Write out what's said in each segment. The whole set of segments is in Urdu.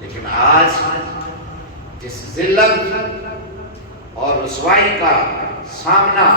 لیکن آج جس ذلت اور رسوائی کا سامنا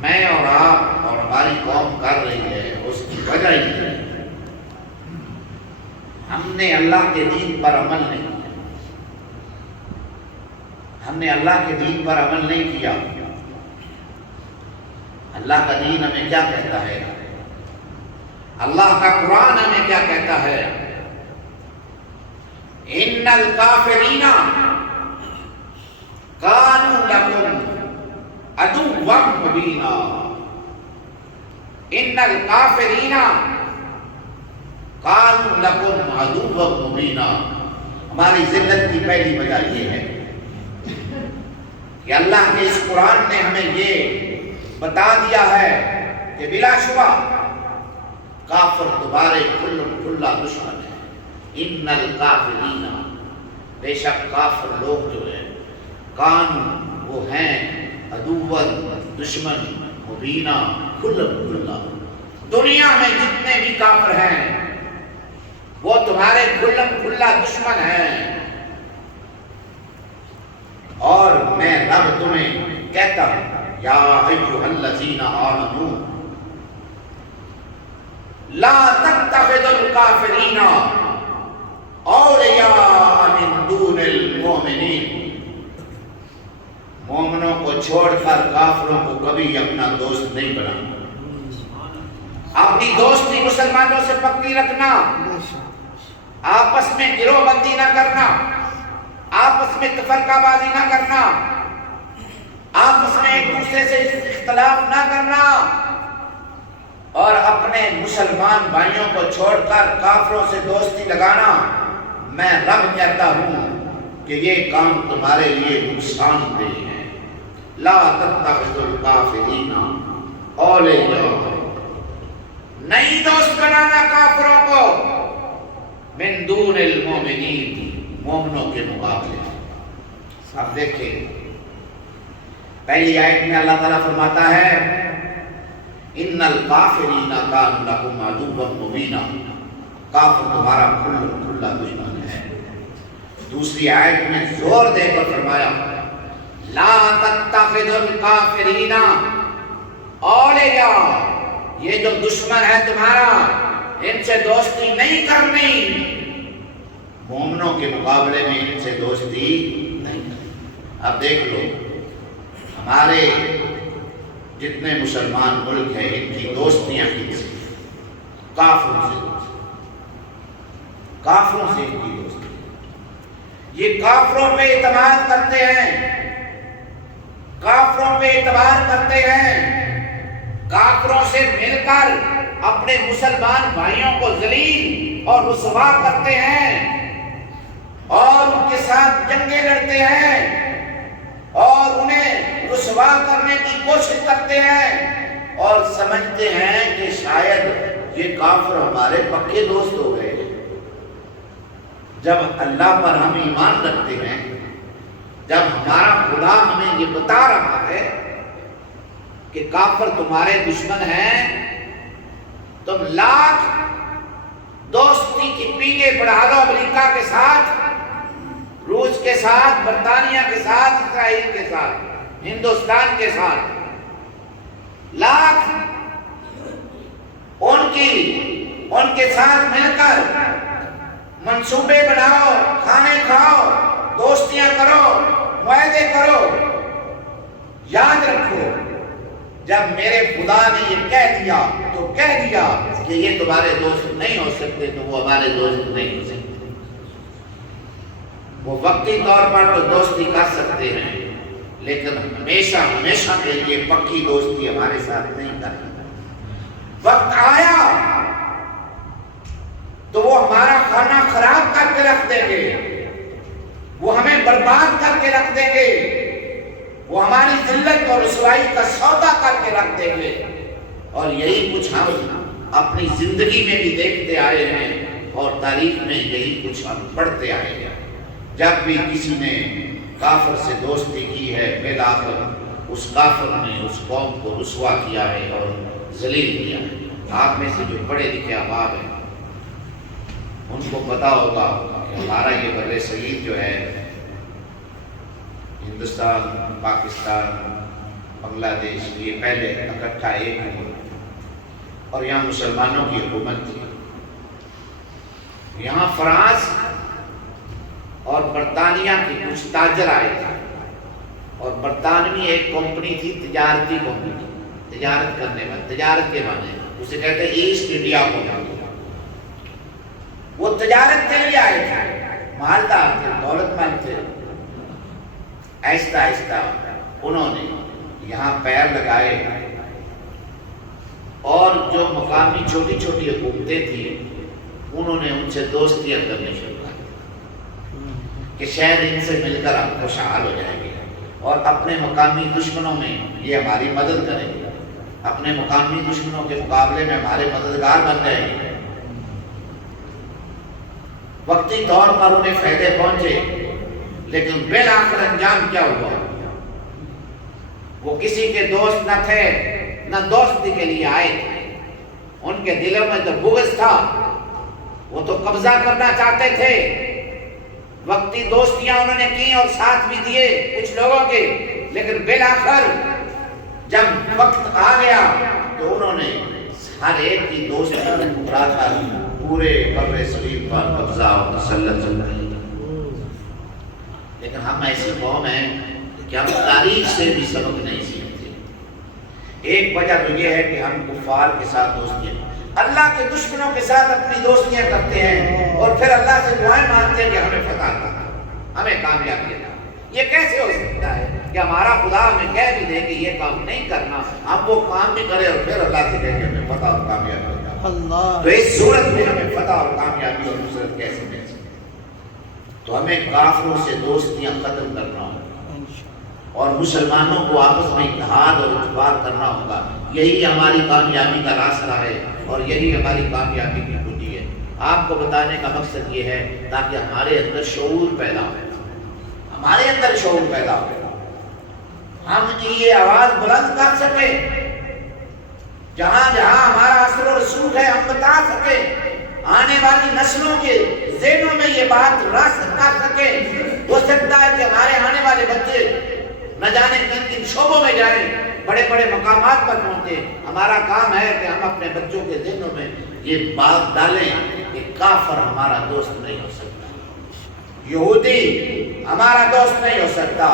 میں اور آپ اور ہماری قوم کر رہی ہے، اس کی وجہ یہ ہے ہم نے اللہ کے دین پر عمل نہیں کیا۔ ہم نے اللہ کے دین پر عمل نہیں کیا۔ اللہ کا دین ہمیں کیا کہتا ہے؟ اللہ کا قرآن ہمیں کیا کہتا ہے؟ ان الکافرین کانوا لکم عدوا مبینا۔ ان الکافرین کانوا لکم عدوا مبینا۔ ہماری ذلت کی پہلی وجہ یہ ہے کہ اللہ کے اس قرآن نے ہمیں یہ بتا دیا ہے کہ بلا شبہ کافر تمہارے کھلا دشمن ہے۔ ان الکافرین، بے شک کافر لوگ جو ہیں، کان وہ ہیں عدوا دشمن، مبینہ کھلا۔ دنیا میں جتنے بھی کافر ہیں وہ تمہارے کھلا دشمن ہیں۔ اور میں رب تمہیں کہتا ہوں یا ایھا الذین آمنوا لا تتخذوا الکافرین اولیاء من دون المؤمنین۔ مومنوں کو چھوڑ کر کافروں کو کبھی اپنا دوست نہیں بنانا۔ اپنی دوستی مسلمانوں سے پکی رکھنا، آپس میں گروہ بندی نہ کرنا، آپس میں تفرقہ بازی نہ کرنا، آپس میں ایک دوسرے سے اختلاف نہ کرنا، اور اپنے مسلمان بھائیوں کو چھوڑ کر کافروں سے دوستی لگانا۔ میں رب کہتا ہوں کہ یہ کام تمہارے لیے نقصان دہ ہے۔ لا تتخذوا الکافرین اولیاء، نہیں دوست بنانا کافروں کو، من دون المؤمنین، مومنوں کے مقابلے۔ اب دیکھیں پہلی آیت میں اللہ تعالیٰ فرماتا ہے ان الکافرین کانوا لکم عدوا مبینا، کافر تمہارا کھلا دشمن ہے۔ دوسری آیت میں زور دے کر فرمایا لا تتخذوا الکافرین اولیاء، یہ جو دشمن ہے تمہارا ان سے دوستی نہیں کرنی، مومنوں کے مقابلے میں ان سے دوستی نہیں کرنی۔ اب دیکھ لو ہمارے جتنے مسلمان ملک ہیں ان کی دوستیاں کن سے؟ کافروں سے، کافروں سے ان کی دوستی۔ یہ کافروں پہ اعتماد کرتے ہیں، کافروں پہ اعتبار کرتے ہیں، کافروں سے مل کر اپنے مسلمان بھائیوں کو ذلیل اور رسوا کرتے ہیں، اور ان کے ساتھ جنگیں لڑتے ہیں، اور انہیں رسوا کرنے کی کوشش کرتے ہیں، اور سمجھتے ہیں کہ شاید یہ کافر ہمارے پکے دوست ہو گئے۔ جب اللہ پر ہم ایمان رکھتے ہیں، جب ہمارا خدا ہمیں یہ بتا رہا ہے کہ کافر تمہارے دشمن ہیں، تم لاکھ دوستی کی پیلے بڑھا لو، امریکہ کے ساتھ، روس کے ساتھ، برطانیہ کے ساتھ، اسرائیل کے ساتھ، ہندوستان کے ساتھ، لاکھ ان کے ساتھ مل کر منصوبے بناؤ، کھانے کھاؤ، دوستیاں کرو، معاہدے کرو، یاد رکھو جب میرے خدا نے یہ کہہ دیا تو کہہ دیا کہ یہ تمہارے دوست نہیں ہو سکتے تو وہ ہمارے دوست نہیں ہو سکتے۔ وہ وقتی طور پر تو دوستی کر سکتے ہیں لیکن ہمیشہ کے لیے پکی دوستی ہمارے ساتھ نہیں کر سکتے۔ وقت آیا تو وہ ہمارا کھانا خراب کر کے رکھ دیں گے، وہ ہمیں برباد کر کے رکھ دیں گے، وہ ہماری ذلت اور رسوائی کا سودا کر کے رکھ دیں گے۔ اور یہی کچھ ہم اپنی زندگی میں بھی دیکھتے آئے ہیں اور تاریخ میں یہی کچھ ہم پڑھتے آئے ہیں۔ جب بھی کسی نے کافر سے دوستی کی ہے، بالآخر اس کافر نے اس قوم کو رسوا کیا ہے اور ذلیل کیا ہے۔ آپ میں سے جو پڑھے لکھے احباب ہیں ان کو پتا ہوگا کہ ہمارا یہ بر صغیر جو ہے، ہندوستان، پاکستان، بنگلہ دیش، یہ پہلے اکٹھا ایک ملک، اور یہاں مسلمانوں کی حکومت تھی۔ یہاں فرانس اور برطانیہ کے کچھ تاجر آئے تھے، اور برطانوی ایک کمپنی تھی، تجارتی کمپنی، تجارت کرنے والی، تجارت کے معنی اسے کہتے ہیں ایسٹ انڈیا کمپنی۔ وہ تجارت کے لیے آئے تھے، مالدار تھے، دولت مند تھے۔ آہستہ آہستہ انہوں نے یہاں پیر لگائے، اور جو مقامی چھوٹی چھوٹی حکومتیں تھیں انہوں نے ان سے دوستیاں کرنی شروع کر کہ شاید ان سے مل کر ہم خوشحال ہو جائیں گے، اور اپنے مقامی دشمنوں میں یہ ہماری مدد کریں گے، اپنے مقامی دشمنوں کے مقابلے میں ہمارے مددگار بن جائیں گے۔ وقتی طور پر انہیں فائدے پہنچے، لیکن بالآخر انجام کیا ہوا؟ وہ کسی کے دوست نہ تھے، نہ دوستی کے لیے آئے تھے۔ ان کے دلوں میں تو بغض تھا، وہ تو قبضہ کرنا چاہتے تھے۔ وقتی دوستیاں انہوں نے کی اور ساتھ بھی دیے کچھ لوگوں کے، لیکن بالآخر جب وقت آ گیا تو انہوں نے ہر ایک کی دوستی کو ٹکرا کر پورے بر صغیر پر قبضہ اور تسلط چلائی۔ لیکن ہم ایسی قوم ہیں کہ ہم تاریخ سے بھی سبق نہیں سیکھتے۔ ایک وجہ تو یہ ہے کہ ہم کفار کے ساتھ دوستیاں، اللہ کے دشمنوں کے ساتھ اپنی دوستیاں کرتے ہیں، اور پھر اللہ سے دعائیں مانگتے ہیں کہ ہمیں فتح دے، ہمیں کامیابی دے۔ یہ کیسے ہو سکتا ہے کہ ہمارا خدا ہمیں کہہ بھی دے کہ یہ کام نہیں کرنا، ہم وہ کام بھی کریں اور پھر اللہ سے کہیں کہ ہمیں فتح اور کامیابی ہو جائے؟ تو اس صورت میں ہمیں فتح اور کامیابی اور نصرت کیسے مل سکتی؟ تو ہمیں کافروں سے دوستیاں ختم کرنا ہوگا، اور مسلمانوں کو آپس میں اتحاد اور اتفاق کرنا ہوگا۔ یہی ہماری کامیابی کا راستہ ہے، اور یہی ہماری کامیابی کی کنجی ہے۔ آپ کو بتانے کا مقصد یہ ہے تاکہ ہمارے اندر شعور پیدا ہو، ہمارے اندر شعور پیدا ہو، ہم یہ آواز بلند کر سکیں، جہاں جہاں ہمارا اثر و رسوخ ہے ہم بتا سکیں، آنے والی نسلوں کے ذہنوں میں یہ بات راسخ کر سکیں۔ ہو سکتا ہے کہ ہمارے آنے والے بچے نہ جانے کن کن شعبوں میں جائیں، بڑے بڑے مقامات پر پہنچے۔ ہمارا کام ہے کہ ہم اپنے بچوں کے ذہنوں میں یہ بات ڈالیں کہ کافر ہمارا دوست نہیں ہو سکتا، یہودی ہمارا دوست نہیں ہو سکتا،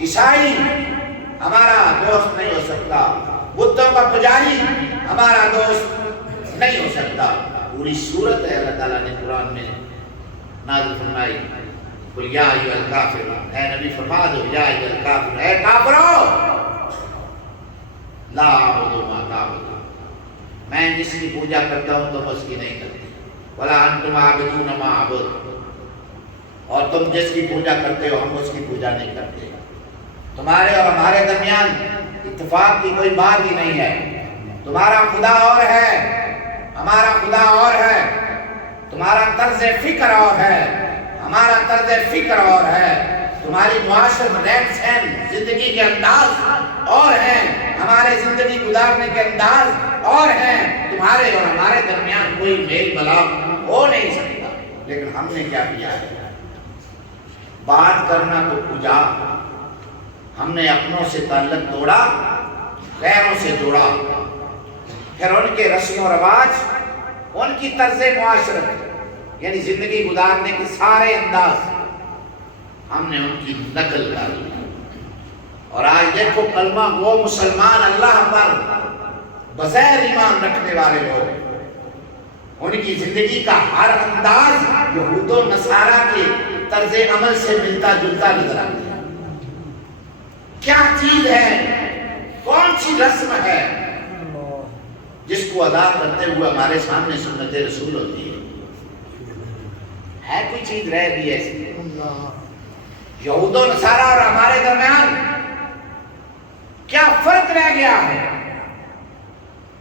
عیسائی ہمارا دوست نہیں ہو سکتا، بتوں کا پجاری ہمارا دوست نہیں ہو سکتا۔ پوری صورت ہے اللہ تعالیٰ نے قرآن میں نازل فرمائی، قل یا ایھا الکافرون، اے نبی فرما دو یا ایھا الکافرون، اے کافرو، لا اعبد ما تعبدون، میں جس کی پوجا کرتا ہوں تم اس کی نہیں کرتے، ولا انتم عابدون ما اعبد، اور تم جس کی پوجا کرتے ہو ہم اس کی پوجا نہیں کرتے۔ تمہارے اور ہمارے درمیان اتفاق کی کوئی بات ہی نہیں ہے۔ تمہارا خدا اور ہے، ہمارا خدا اور ہے، تمہارا طرز فکر اور ہے، ہمارا طرز فکر اور ہے، تمہاری معاشرت، رہن سہن، زندگی کے انداز اور ہیں، ہمارے زندگی گزارنے کے انداز اور ہیں۔ تمہارے اور ہمارے درمیان کوئی میل ملاپ ہو نہیں سکتا۔ لیکن ہم نے کیا کیا ہے؟ بات کرنا تو پوجا، ہم نے اپنوں سے تعلق توڑا، غیروں سے جوڑا، پھر ان کے رسم و رواج، ان کی طرز معاشرت، یعنی زندگی گزارنے کے سارے انداز ہم نے ان کی نقل کر لی۔ اور آج دیکھو کلمہ وہ مسلمان، اللہ پر بغیر ایمان رکھنے والے لوگ، ان کی زندگی کا ہر انداز یہود و نصارہ کے طرز عمل سے ملتا جلتا نظر آتا ہے۔ کیا چیز ہے، کون سی رسم ہے جس کو ادا کرتے ہوئے ہمارے سامنے سنت رسول ہوتی ہے کوئی چیز رہ گئی ایسی؟ یہود و نصارہ اور ہمارے درمیان کیا فرق رہ گیا ہے؟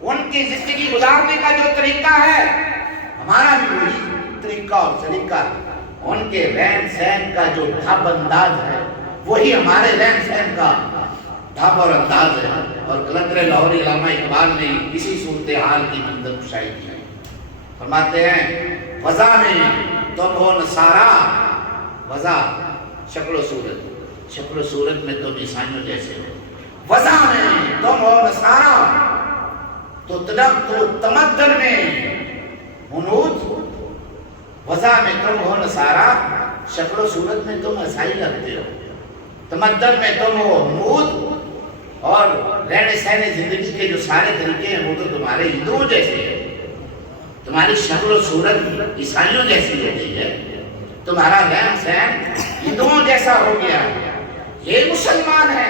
ان کی زندگی گزارنے کا جو طریقہ ہے ہمارا بھی وہی طریقہ اور سلیقہ، ان کے رہن سہن کا جو ڈھب انداز ہے وہی ہمارے رہن سہن کا ڈھب اور انداز ہے۔ اور قلندر لاہوری علامہ اقبال نے اسی صورتحال کی منظر کشائی کی ہے، فرماتے ہیں وضع میں تم ہو نصارا، وضع شکل و صورت میں تم عیسائیوں جیسے ہو، وضع میں تم ہو نصارا، تو تمدن میں ہنود، وضع میں تم ہو نصارا، شکل و صورت میں تم عیسائی لگتے ہو، تمدن میں تم ہو ہنود، اور رہنے سہنے زندگی کے جو سارے طریقے ہیں وہ تو تمہارے ہندوؤں جیسے ہیں، تمہاری شکل و صورت عیسائیوں جیسی ہو گئی ہے، تمہارا رہن سہن ہندوؤں جیسا ہو گیا ہے۔ یہ مسلمان ہے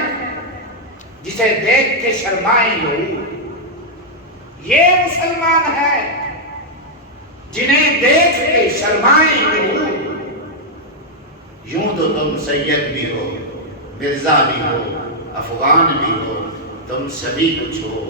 جسے دیکھ کے شرمائیں لوگ، یہ مسلمان ہے جنہیں دیکھ کے شرمائیں لوگ۔ یوں تو تم سید بھی ہو، مرزا بھی ہو، افغان بھی ہو، تم سبھی کچھ ہو،